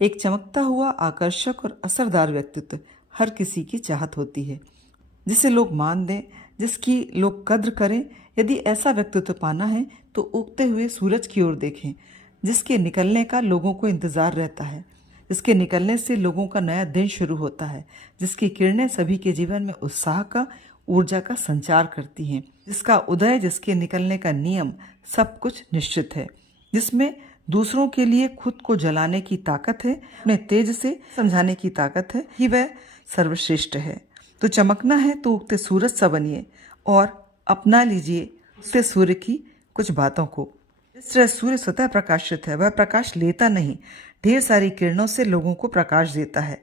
एक चमकता हुआ, आकर्षक और असरदार व्यक्तित्व हर किसी की चाहत होती है, जिसे लोग मान दें, जिसकी लोग कद्र करें। यदि ऐसा व्यक्तित्व पाना है तो उगते हुए सूरज की ओर देखें, जिसके निकलने का लोगों को इंतजार रहता है, जिसके निकलने से लोगों का नया दिन शुरू होता है, जिसकी किरणें सभी के जीवन में उत्साह का, ऊर्जा का संचार करती हैं, जिसका उदय, जिसके निकलने का नियम सब कुछ निश्चित है, जिसमें दूसरों के लिए खुद को जलाने की ताकत है, अपने तेज से समझाने की ताकत है, ही वह सर्वश्रेष्ठ है। तो चमकना है तो उगते सूरज सा बनिए और अपना लीजिए उगते सूर्य की कुछ बातों को। जिस तरह सूर्य स्वतः प्रकाशित है, वह प्रकाश लेता नहीं, ढेर सारी किरणों से लोगों को प्रकाश देता है।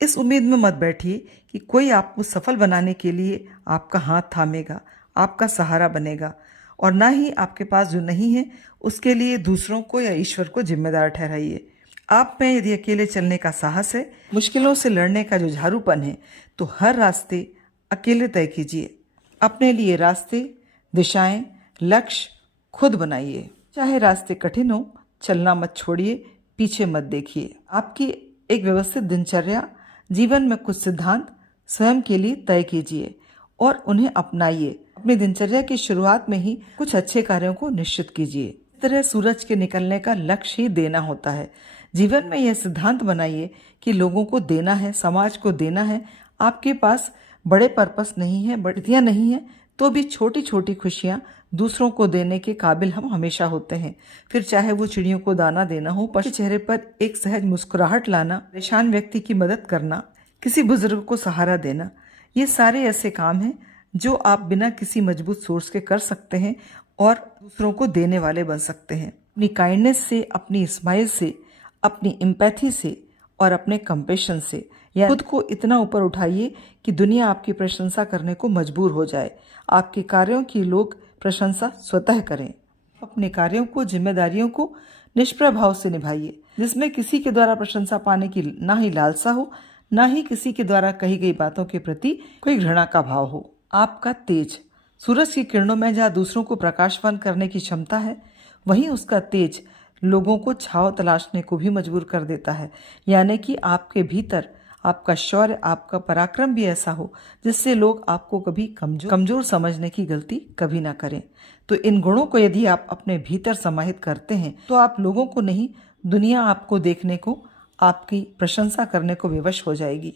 इस उम्मीद में मत बैठिए कि कोई आपको सफल बनाने के लिए आपका हाथ थामेगा, आपका सहारा बनेगा, और ना ही आपके पास जो नहीं है उसके लिए दूसरों को या ईश्वर को जिम्मेदार ठहराइए। आप में यदि अकेले चलने का साहस है, मुश्किलों से लड़ने का जुझारूपन है, तो हर रास्ते अकेले तय कीजिए। अपने लिए रास्ते, दिशाएं, लक्ष्य खुद बनाइए। चाहे रास्ते कठिन हो, चलना मत छोड़िए, पीछे मत देखिए। आपकी एक व्यवस्थित दिनचर्या, जीवन में कुछ सिद्धांत स्वयं के लिए तय कीजिए और उन्हें अपनाइए। अपनी दिनचर्या की शुरुआत में ही कुछ अच्छे कार्यों को निश्चित कीजिए। इस तरह सूरज के निकलने का लक्ष्य ही देना होता है। जीवन में यह सिद्धांत बनाइए कि लोगों को देना है, समाज को देना है। आपके पास बड़े पर्पस नहीं है, बढ़िया नहीं है, तो भी छोटी छोटी खुशियां दूसरों को देने के काबिल हम हमेशा होते हैं। फिर चाहे वो चिड़ियों को दाना देना हो, पशु चेहरे पर एक सहज मुस्कुराहट लाना, परेशान व्यक्ति की मदद करना, किसी बुजुर्ग को सहारा देना, ये सारे ऐसे काम हैं जो आप बिना किसी मजबूत सोर्स के कर सकते हैं और दूसरों को देने वाले बन सकते हैं। अपनी काइंडनेस से, अपनी स्माइल से, अपनी एम्पैथी से और अपने कंपेशन से या खुद को इतना ऊपर उठाइए कि दुनिया आपकी प्रशंसा करने को मजबूर हो जाए। आपके कार्यों की लोग प्रशंसा स्वतः करें। अपने कार्यों को, जिम्मेदारियों को निष्प्रभाव से निभाइए, जिसमें किसी के द्वारा प्रशंसा पाने की ना ही लालसा हो, ना ही किसी के द्वारा कही गई बातों के प्रति कोई घृणा का भाव हो। आपका तेज, सूरज की किरणों में जहाँ दूसरों को प्रकाशवान करने की क्षमता है, वहीं उसका तेज लोगों को छांव तलाशने को भी मजबूर कर देता है। यानी कि आपके भीतर आपका शौर्य, आपका पराक्रम भी ऐसा हो जिससे लोग आपको कभी कमजोर समझने की गलती कभी ना करें। तो इन गुणों को यदि आप अपने भीतर समाहित करते हैं तो आप लोगों को नहीं, दुनिया आपको देखने को, आपकी प्रशंसा करने को विवश हो जाएगी।